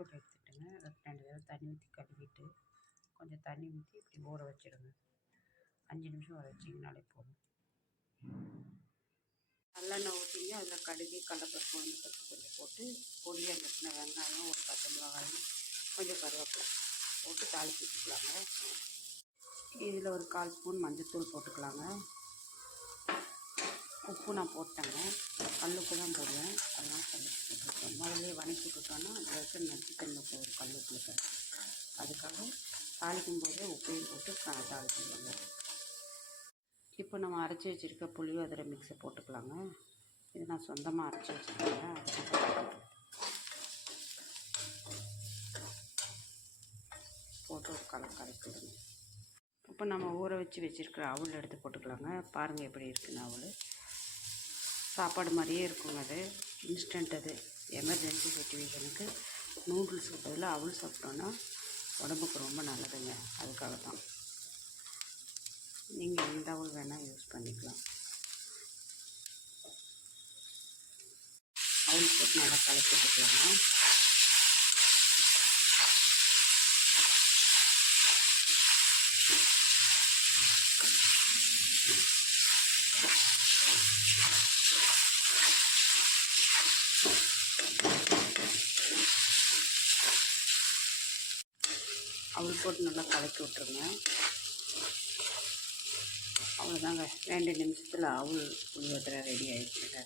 Beetroot எடுத்துட்டுங்க. ரெண்டு தடவை தண்ணி ஊற்றி கழுவிட்டு கொஞ்சம் தண்ணி ஊற்றி இப்படி ஊற வச்சிடுங்க. அஞ்சு நிமிஷம் ஊற வச்சிங்கனாலே போதும். நல்லெண்ணெய் ஊற்றிங்க அதில் கடுகு கடலப்பருப்பு உளுந்தப்பருப்பு கொஞ்சம் போட்டு பொடியாக நட்டின வெங்காயம் ஒரு பச்சை மிளகாயும் கொஞ்சம் கருவேப்பிலை போட்டு தாளிச்சு வச்சுக்கலாங்க. இதில் ஒரு கால் ஸ்பூன் மஞ்சள்தூள் போட்டுக்கலாங்க. உப்பு நான் போட்டேங்க. கல்லுப்பு தான் போடுவேன். அதெல்லாம் சொல்லுவேன் போட்டுருக்கேன் முதல்ல வதக்கி விட்டுட்டோன்னா அதில் இருக்க நச்சுத்தன்மை போகும் கல்லுப்புல அதுக்காக தாளிக்கும் போதே உப்பையும் போட்டு க- தாளிச்சிடுவாங்க. இப்போ நம்ம அரைச்சி வச்சுருக்க புளியோதரை மிக்ஸை போட்டுக்கலாங்க. இது நான் சொந்தமாக அரைச்சி வச்சுருக்கேன். போட்டு ஒரு கலர் விடுங்க. இப்போ நம்ம ஊற வச்சு வச்சுருக்கிற அவள் எடுத்து போட்டுக்கலாங்க. பாருங்கள் எப்படி இருக்குன்னு அவள். சாப்பாடு மாதிரியே இருக்குங்க அது. இன்ஸ்டன்ட் அது. எமர்ஜென்சி சுச்சுவேஷனுக்கு நூடுல்ஸுக்கு பதிலாக அவள் சாப்பிட்டோன்னா உடம்புக்கு ரொம்ப நல்லதுங்க. அதுக்காக தான் நீங்கள் எந்த அவள் வேணால் யூஸ் பண்ணிக்கலாம். அவள் போட்டு நல்லா கலக்கி அவள் போட்டு நல்லா கலக்கி விட்ருங்க அவ்வளோதாங்க ரெண்டு நிமிஷத்தில் அவள் புளியோதரை ரெடி ஆகிடுச்சுங்க